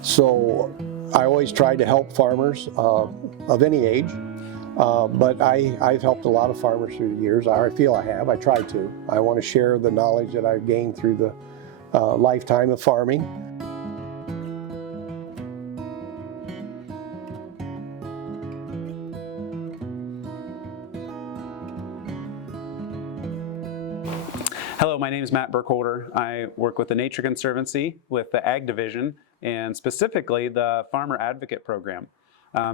So I always tried to help farmers of any age, but I've helped a lot of farmers through the years. I feel I have. I try to. I want to share the knowledge that I've gained through the lifetime of farming. Hello, my name is Matt Burkholder. I work with the Nature Conservancy with the Ag Division and specifically the Farmer Advocate Program.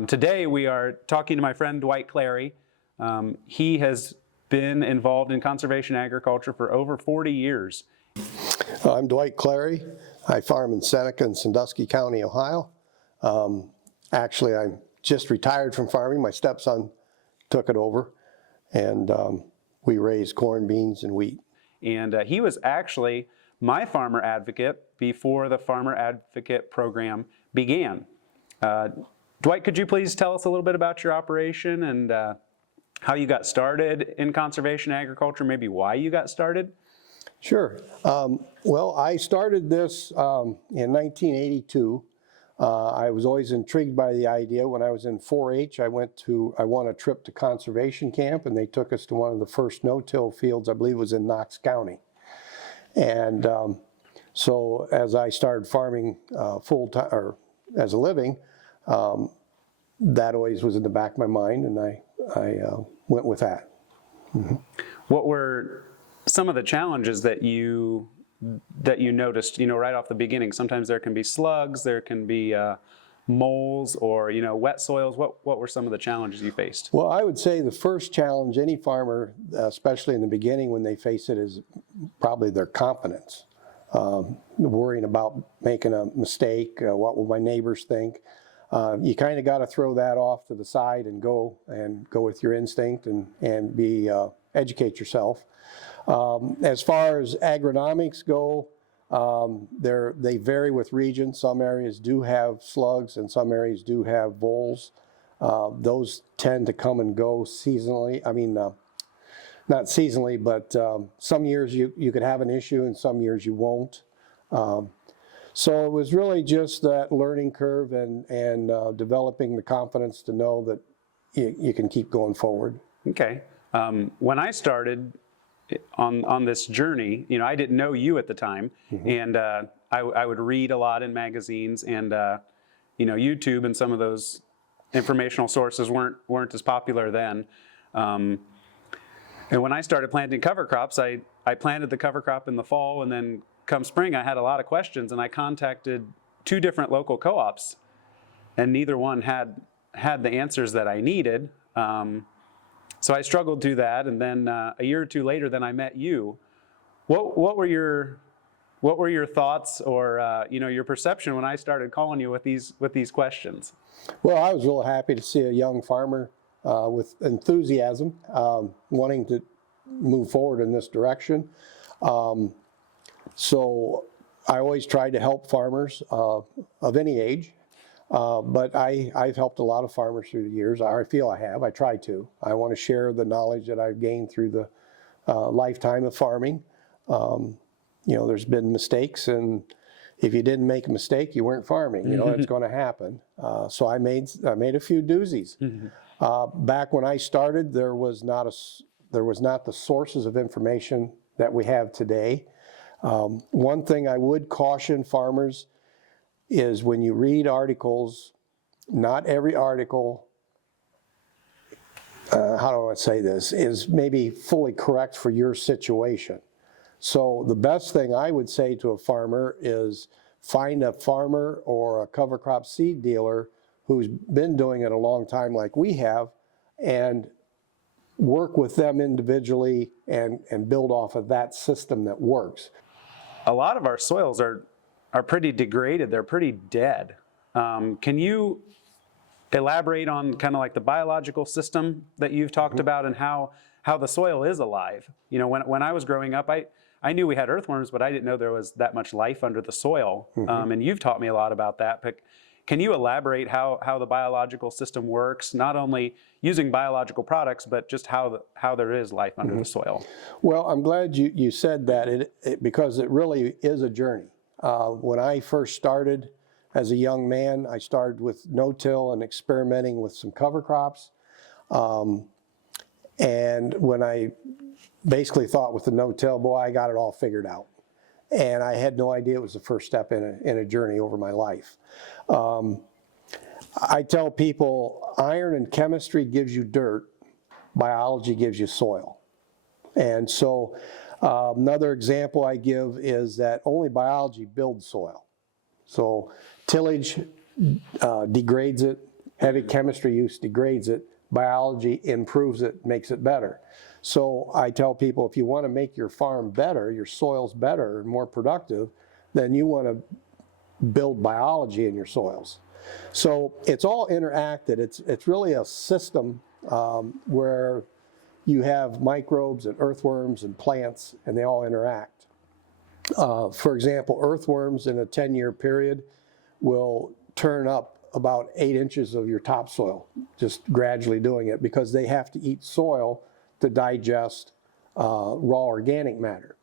Today we are talking to my friend Dwight Clary. He has been involved in conservation agriculture for over 40 years. I'm Dwight Clary. I farm in Seneca and Sandusky County, Ohio. Actually, I'm just retired from farming. My stepson took it over, and we raise corn, beans, and wheat. And he was actually my farmer advocate before the Farmer Advocate Program began. Dwight, could you please tell us a little bit about your operation and how you got started in conservation agriculture, maybe why you got started? Sure. Well, I started this in 1982. I was always intrigued by the idea. When I was in 4-H, I won a trip to conservation camp, and they took us to one of the first no-till fields, I believe it was in Knox County. And so as I started farming full-time, or as a living, that always was in the back of my mind, and I went with that. Mm-hmm. What were some of the challenges that you noticed, right off the beginning? Sometimes there can be slugs, there can be moles, or wet soils. What were some of the challenges you faced? Well, I would say the first challenge any farmer, especially in the beginning when they face it, is probably their confidence. Worrying about making a mistake, what will my neighbors think? You kind of got to throw that off to the side and go with your instinct and be educate yourself. As far as agronomics go, they vary with regions. Some areas do have slugs and some areas do have voles. Those tend to come and go seasonally. I mean, not seasonally, but some years you could have an issue and some years you won't. So it was really just that learning curve and developing the confidence to know that you can keep going forward. Okay. When I started on this journey, I didn't know you at the time, mm-hmm. and I would read a lot in magazines, and YouTube and some of those informational sources weren't as popular then. And when I started planting cover crops, I planted the cover crop in the fall, and then come spring I had a lot of questions, and I contacted 2 different local co-ops, and neither one had the answers that I needed. So I struggled through that, and then a year or 2 later, then I met you. What were your thoughts, or your perception when I started calling you with these questions? Well, I was real happy to see a young farmer with enthusiasm, wanting to move forward in this direction. So I always tried to help farmers of any age. But I've helped a lot of farmers through the years. I feel I have. I try to. I want to share the knowledge that I've gained through the lifetime of farming. There's been mistakes, and if you didn't make a mistake, you weren't farming. It's going to happen. So I made a few doozies. Mm-hmm. Back when I started, there was not the sources of information that we have today. One thing I would caution farmers is when you read articles, not every article, how do I say this, is maybe fully correct for your situation. So the best thing I would say to a farmer is find a farmer or a cover crop seed dealer who's been doing it a long time like we have, and work with them individually and build off of that system that works. A lot of our soils are pretty degraded. They're pretty dead. Can you elaborate on kind of like the biological system that you've talked mm-hmm. about, and how the soil is alive? When I was growing up, I knew we had earthworms, but I didn't know there was that much life under the soil. Mm-hmm. And you've taught me a lot about that. But can you elaborate how the biological system works, not only using biological products, but just how there is life under mm-hmm. the soil? Well, I'm glad you said that, because it really is a journey. When I first started, as a young man, I started with no-till and experimenting with some cover crops. And when I basically thought with the no-till, boy, I got it all figured out. And I had no idea it was the first step in a journey over my life. I tell people iron and chemistry gives you dirt, biology gives you soil. And so another example I give is that only biology builds soil. So tillage degrades it, heavy chemistry use degrades it, biology improves it, makes it better. So I tell people if you want to make your farm better, your soils better, more productive, then you want to build biology in your soils. So it's all interacted. It's really a system where you have microbes and earthworms and plants, and they all interact. For example, earthworms in a 10-year period will turn up about 8 inches of your topsoil, just gradually doing it, because they have to eat soil to digest raw organic matter.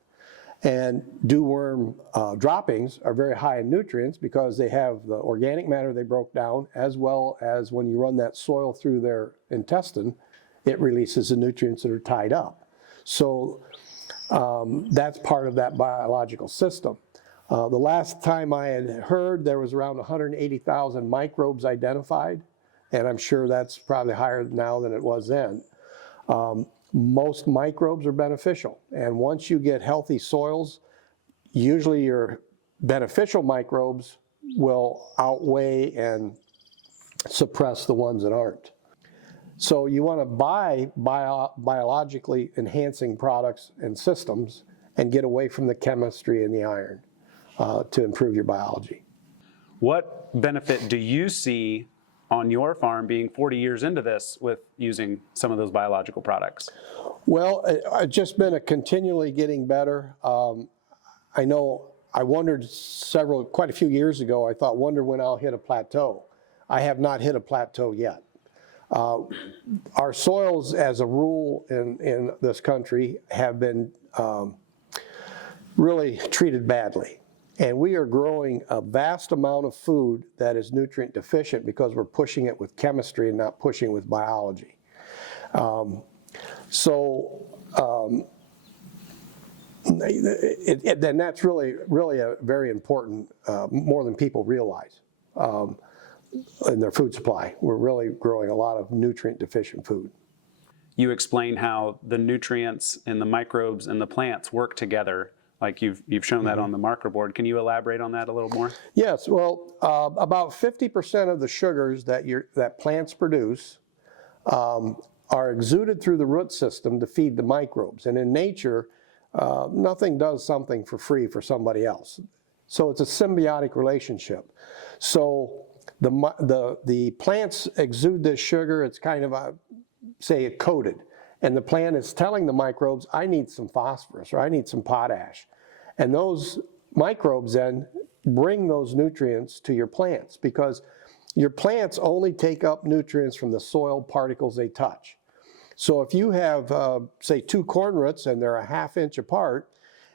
And dewworm droppings are very high in nutrients because they have the organic matter they broke down, as well as when you run that soil through their intestine, it releases the nutrients that are tied up. So that's part of that biological system. The last time I had heard, there was around 180,000 microbes identified, and I'm sure that's probably higher now than it was then. Most microbes are beneficial, and once you get healthy soils, usually your beneficial microbes will outweigh and suppress the ones that aren't. So you want to buy biologically enhancing products and systems and get away from the chemistry and the iron to improve your biology. What benefit do you see on your farm being 40 years into this with using some of those biological products? Well, it's just been a continually getting better. I know I wondered quite a few years ago, I thought, wonder when I'll hit a plateau. I have not hit a plateau yet. Our soils, as a rule in this country, have been really treated badly. And we are growing a vast amount of food that is nutrient deficient because we're pushing it with chemistry and not pushing it with biology. Then that's really a very important, more than people realize, in their food supply. We're really growing a lot of nutrient deficient food. You explained how the nutrients and the microbes and the plants work together. Like you've shown that on the marker board. Can you elaborate on that a little more? Yes, well, about 50% of the sugars that plants produce are exuded through the root system to feed the microbes. And in nature, nothing does something for free for somebody else. So it's a symbiotic relationship. So the plants exude this sugar. It's kind of say it coated. And the plant is telling the microbes, I need some phosphorus or I need some potash. And those microbes then bring those nutrients to your plants, because your plants only take up nutrients from the soil particles they touch. So if you have, say, 2 corn roots and they're a ½ inch apart,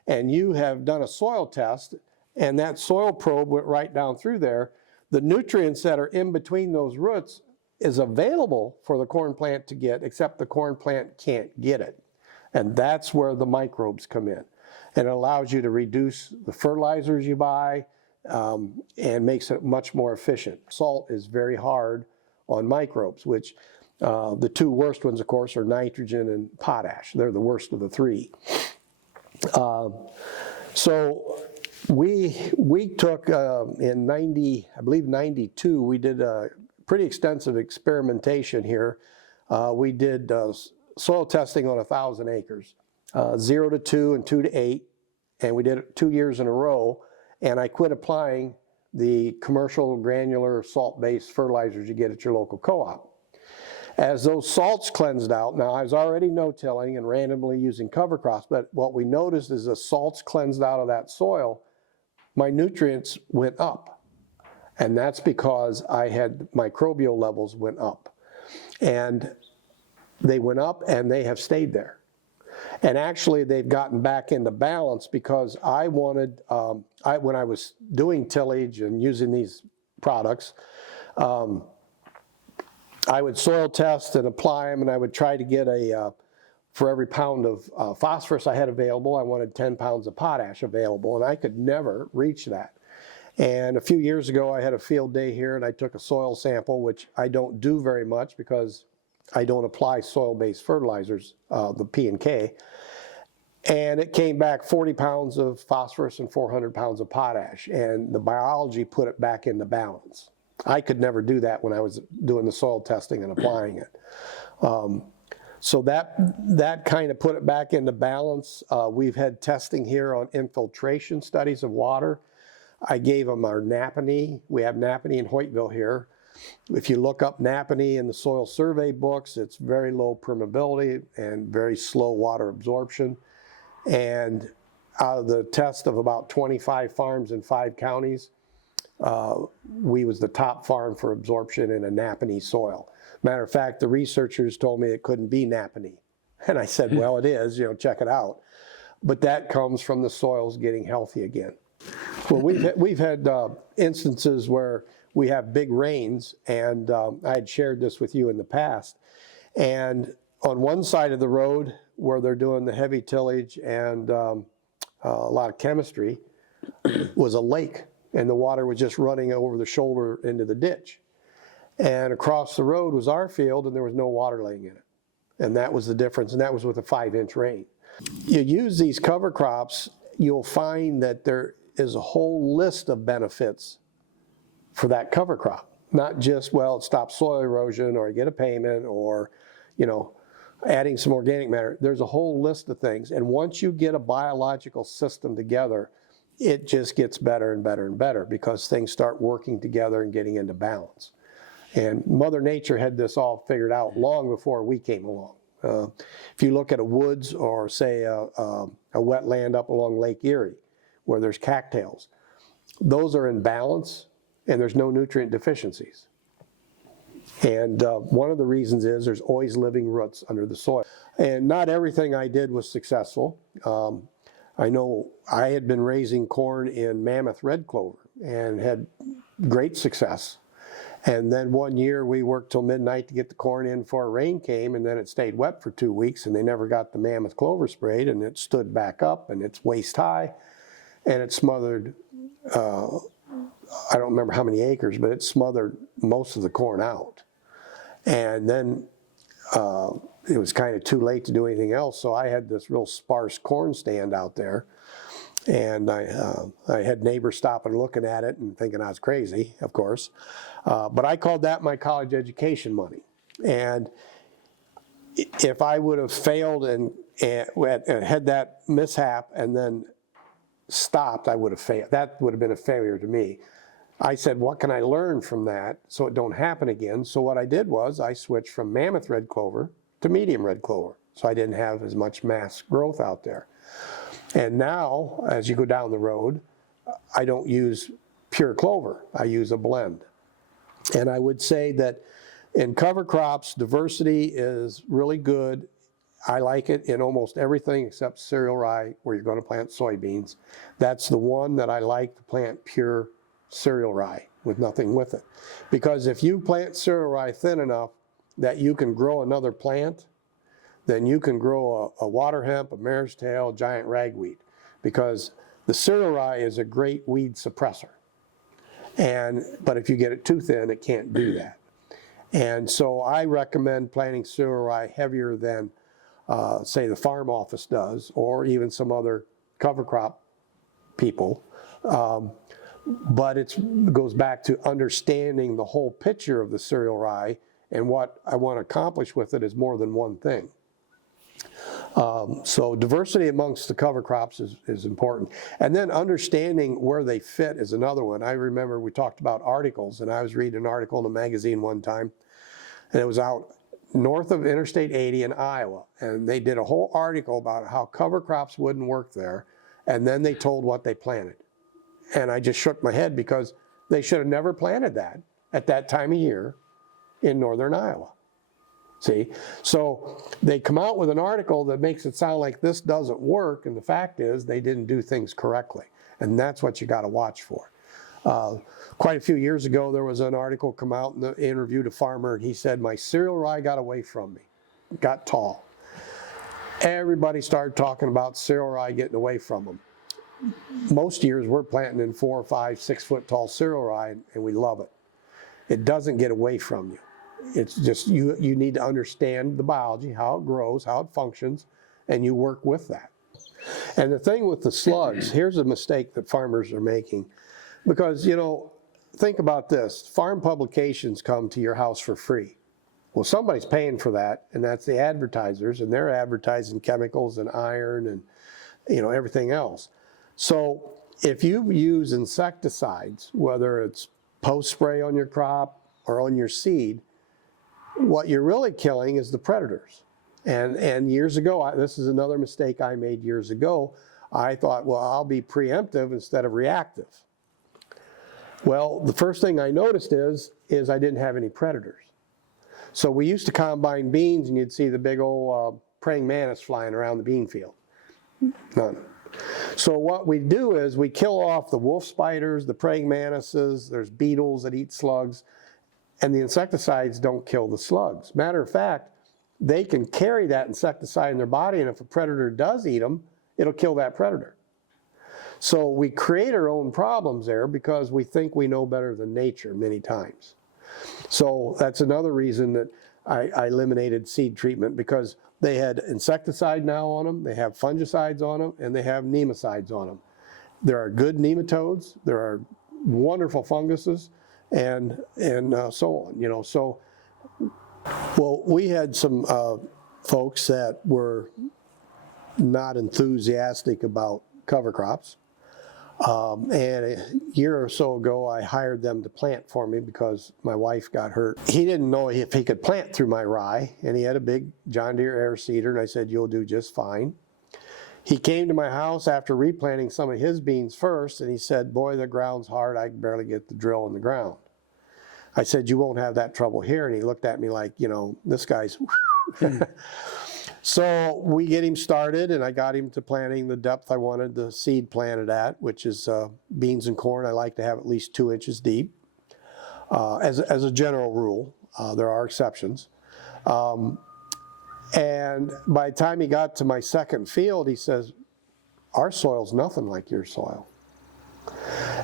and you have done a soil test, and that soil probe went right down through there, the nutrients that are in between those roots is available for the corn plant to get, except the corn plant can't get it. And that's where the microbes come in. And it allows you to reduce the fertilizers you buy and makes it much more efficient. Salt is very hard on microbes, which the 2 worst ones, of course, are nitrogen and potash. They're the worst of the 3. So we took in I believe 92, we did a pretty extensive experimentation here. We did soil testing on 1,000 acres, 0 to 2 and 2 to 8, and we did it 2 years in a row. And I quit applying the commercial granular salt-based fertilizers you get at your local co-op. As those salts cleansed out, now I was already no-tilling and randomly using cover crops, but what we noticed is the salts cleansed out of that soil, my nutrients went up. And that's because I had microbial levels went up. And they went up and they have stayed there. And actually they've gotten back into balance because I wanted, when I was doing tillage and using these products. I would soil test and apply them, and I would try to get for every pound of phosphorus I had available, I wanted 10 pounds of potash available, and I could never reach that. And a few years ago, I had a field day here, and I took a soil sample, which I don't do very much because I don't apply soil-based fertilizers, the P and K. And it came back 40 pounds of phosphorus and 400 pounds of potash, and the biology put it back into balance. I could never do that when I was doing the soil testing and applying it. So that kind of put it back into balance. We've had testing here on infiltration studies of water. I gave them our Napanee. We have Napanee in Hoytville here. If you look up Napanee in the soil survey books, it's very low permeability and very slow water absorption. And out of the test of about 25 farms in 5 counties, we was the top farm for absorption in a Napanee soil. Matter of fact, the researchers told me it couldn't be Napanee. And I said, well, it is, check it out. But that comes from the soils getting healthy again. Well, we've had instances where we have big rains, and I had shared this with you in the past. And on one side of the road where they're doing the heavy tillage and a lot of chemistry was a lake, and the water was just running over the shoulder into the ditch. And across the road was our field, and there was no water laying in it. And that was the difference, and that was with a 5-inch rain. You use these cover crops, you'll find that there is a whole list of benefits for that cover crop. Not just, well, it stops soil erosion, or you get a payment, or, adding some organic matter. There's a whole list of things. And once you get a biological system together, it just gets better and better and better because things start working together and getting into balance. And Mother Nature had this all figured out long before we came along. If you look at a woods or say a wetland up along Lake Erie where there's cattails, those are in balance and there's no nutrient deficiencies. And one of the reasons is there's always living roots under the soil. And not everything I did was successful. I know I had been raising corn in mammoth red clover and had great success. And then one year we worked till midnight to get the corn in before rain came, and then it stayed wet for 2 weeks, and they never got the mammoth clover sprayed, and it stood back up, and it's waist high, and it smothered, I don't remember how many acres, but it smothered most of the corn out. And then it was kind of too late to do anything else, so I had this real sparse corn stand out there. And I had neighbors stopping and looking at it and thinking I was crazy, of course. But I called that my college education money. And if I would have failed and had that mishap and then stopped, I would have failed. That would have been a failure to me. I said, what can I learn from that so it don't happen again? So what I did was I switched from mammoth red clover to medium red clover. So I didn't have as much mass growth out there. And now, as you go down the road, I don't use pure clover. I use a blend. And I would say that in cover crops, diversity is really good. I like it in almost everything except cereal rye, where you're going to plant soybeans. That's the one that I like to plant pure cereal rye with nothing with it. Because if you plant cereal rye thin enough that you can grow another plant, then you can grow a water hemp, a mare's tail, giant ragweed, because the cereal rye is a great weed suppressor. But if you get it too thin, it can't do that. And so I recommend planting cereal rye heavier than, say, the farm office does, or even some other cover crop people. But it goes back to understanding the whole picture of the cereal rye, and what I want to accomplish with it is more than one thing. So diversity amongst the cover crops is important. And then understanding where they fit is another one. I remember we talked about articles, and I was reading an article in a magazine one time, and it was out north of Interstate 80 in Iowa. And they did a whole article about how cover crops wouldn't work there, and then they told what they planted. And I just shook my head because they should have never planted that at that time of year in northern Iowa. See, so they come out with an article that makes it sound like this doesn't work, and the fact is they didn't do things correctly, and that's what you got to watch for. Quite a few years ago, there was an article come out and interviewed a farmer, and he said, my cereal rye got away from me, got tall. Everybody started talking about cereal rye getting away from them. Most years we're planting in 4, 5, 6 foot tall cereal rye, and we love it. It doesn't get away from you. It's just you need to understand the biology, how it grows, how it functions, and you work with that. And the thing with the slugs, here's a mistake that farmers are making. Because, think about this. Farm publications come to your house for free. Well, somebody's paying for that, and that's the advertisers, and they're advertising chemicals and iron and, everything else. So if you use insecticides, whether it's post-spray on your crop or on your seed, what you're really killing is the predators. And years ago, this is another mistake I made years ago. I thought, well, I'll be preemptive instead of reactive. Well, the first thing I noticed is I didn't have any predators. So we used to combine beans, and you'd see the big old praying mantis flying around the bean field. None. So what we do is we kill off the wolf spiders, the praying mantises, there's beetles that eat slugs, and the insecticides don't kill the slugs. Matter of fact, they can carry that insecticide in their body, and if a predator does eat them, it'll kill that predator. So we create our own problems there because we think we know better than nature many times. So that's another reason that I eliminated seed treatment, because they had insecticide now on them, they have fungicides on them, and they have nematodes on them. There are good nematodes, there are wonderful funguses, and so on. So, well, we had some folks that were not enthusiastic about cover crops. And a year or so ago, I hired them to plant for me because my wife got hurt. He didn't know if he could plant through my rye, and he had a big John Deere air seeder, and I said, you'll do just fine. He came to my house after replanting some of his beans first, and he said, boy, the ground's hard. I can barely get the drill in the ground. I said, you won't have that trouble here. And he looked at me like, this guy's... So we get him started, and I got him to planting the depth I wanted the seed planted at, which is beans and corn. I like to have at least 2 inches deep as a general rule. There are exceptions. And by the time he got to my second field, he says, our soil's nothing like your soil.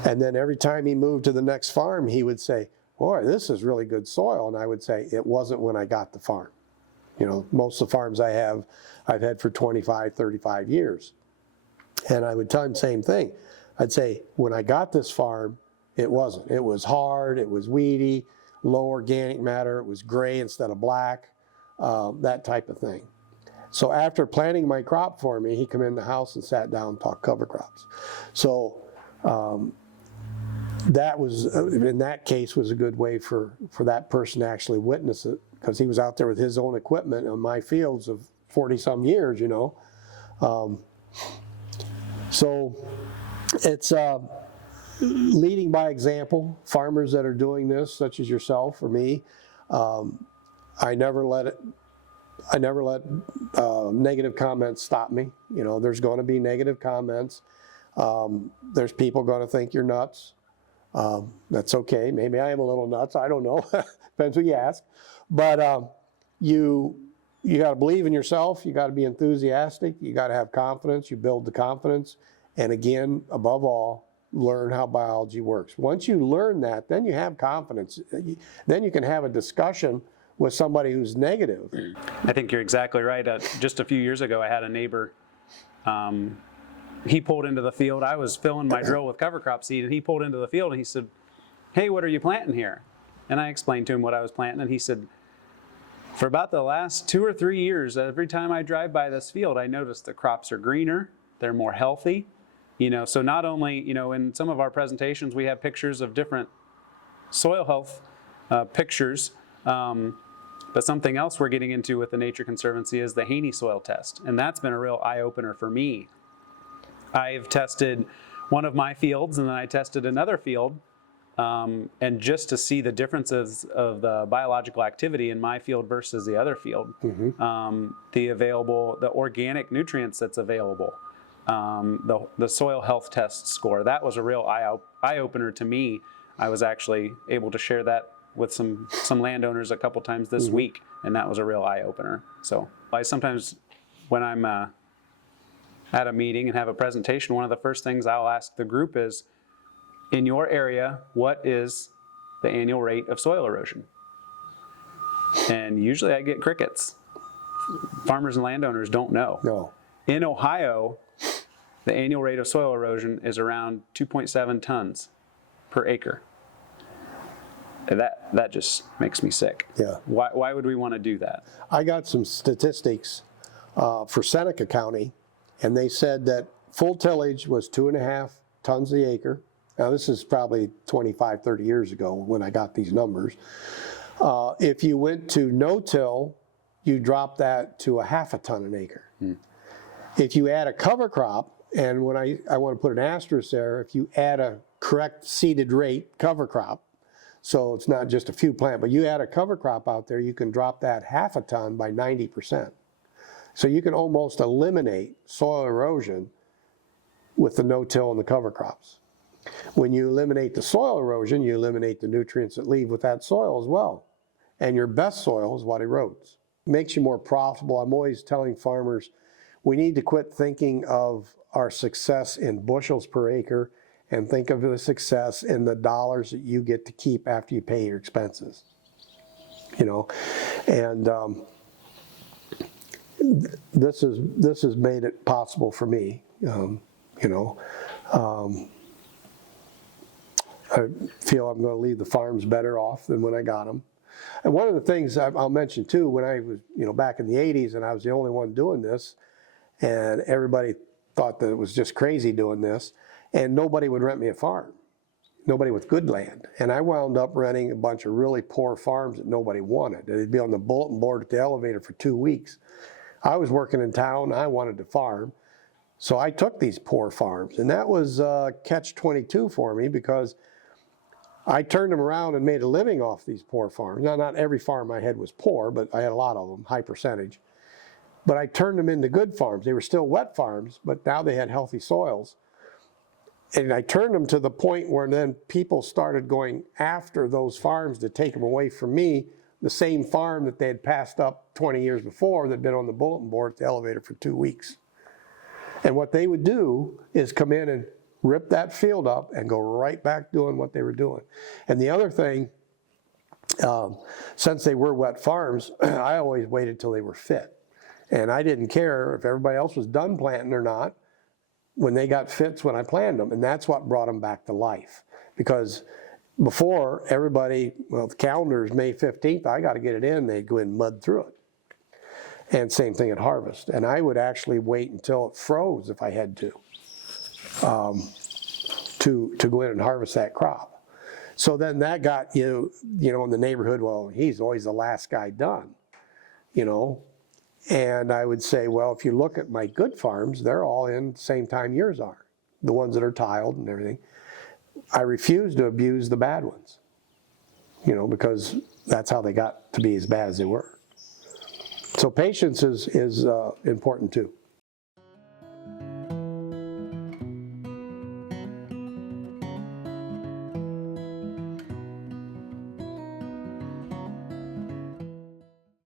And then every time he moved to the next farm, he would say, boy, this is really good soil. And I would say, it wasn't when I got the farm. Most of the farms I've had for 25, 35 years. And I would tell him the same thing. I'd say, when I got this farm, it wasn't. It was hard, it was weedy, low organic matter, it was gray instead of black, that type of thing. So after planting my crop for me, he came in the house and sat down and talked cover crops. So that was, in that case, was a good way for that person to actually witness it, because he was out there with his own equipment on my fields of 40-some years, So it's leading by example. Farmers that are doing this, such as yourself or me, I never let negative comments stop me. There's going to be negative comments. There's people going to think you're nuts. That's okay. Maybe I am a little nuts. I don't know. Depends who you ask. But you got to believe in yourself. You got to be enthusiastic. You got to have confidence. You build the confidence. And again, above all, learn how biology works. Once you learn that, then you have confidence. Then you can have a discussion with somebody who's negative. I think you're exactly right. Just a few years ago, I had a neighbor. He pulled into the field. I was filling my drill with cover crop seed, and he pulled into the field and he said, hey, what are you planting here? And I explained to him what I was planting, and he said, for about the last 2 or 3 years, every time I drive by this field, I notice the crops are greener, they're more healthy. So not only, in some of our presentations, we have pictures of different soil health pictures, but something else we're getting into with the Nature Conservancy is the Haney soil test. And that's been a real eye-opener for me. I've tested one of my fields, and then I tested another field, and just to see the differences of the biological activity in my field versus the other field, the organic nutrients that's available, the soil health test score. That was a real eye opener to me. I was actually able to share that with some landowners a couple times this week, and that was a real eye opener. So I sometimes, when I'm at a meeting and have a presentation, one of the first things I'll ask the group is, in your area, what is the annual rate of soil erosion? And usually I get crickets. Farmers and landowners don't know. No. In Ohio, the annual rate of soil erosion is around 2.7 tons per acre. And that just makes me sick. Yeah. Why would we want to do that? I got some statistics for Seneca County, and they said that full tillage was 2.5 tons the acre. Now, this is probably 25, 30 years ago when I got these numbers. If you went to no-till, you drop that to 0.5 ton an acre. If you add a cover crop, and when I want to put an asterisk there, if you add a correct seeded rate cover crop, so it's not just a few plant, but you add a cover crop out there, you can drop that 0.5 ton by 90%. So you can almost eliminate soil erosion with the no-till and the cover crops. When you eliminate the soil erosion, you eliminate the nutrients that leave with that soil as well. And your best soil is what erodes. It makes you more profitable. I'm always telling farmers, we need to quit thinking of our success in bushels per acre and think of the success in the dollars that you get to keep after you pay your expenses. You know, and this has made it possible for me. You know, I feel I'm going to leave the farms better off than when I got them. And one of the things I'll mention too, when I was, you know, back in the 80s and I was the only one doing this, and everybody thought that it was just crazy doing this, and nobody would rent me a farm, nobody with good land. And I wound up renting a bunch of really poor farms that nobody wanted. They'd be on the bulletin board at the elevator for 2 weeks. I was working in town, I wanted to farm, so I took these poor farms, and that was catch-22 for me, because I turned them around and made a living off these poor farms. Now, not every farm I had was poor, but I had a lot of them, high percentage. But I turned them into good farms. They were still wet farms, but now they had healthy soils. And I turned them to the point where then people started going after those farms to take them away from me, the same farm that they had passed up 20 years before that had been on the bulletin board at the elevator for 2 weeks. And what they would do is come in and rip that field up and go right back doing what they were doing. And the other thing, since they were wet farms, I always waited till they were fit. And I didn't care if everybody else was done planting or not. When they got fits, when I planted them, and that's what brought them back to life. Because before, everybody, well, the calendar is May 15th, I got to get it in, they'd go in and mud through it. And same thing at harvest. And I would actually wait until it froze if I had to go in and harvest that crop. So then that got you know, in the neighborhood, well, he's always the last guy done, you know. And I would say, well, if you look at my good farms, they're all in the same time yours are, the ones that are tiled and everything. I refuse to abuse the bad ones, you know, because that's how they got to be as bad as they were. So patience is important too.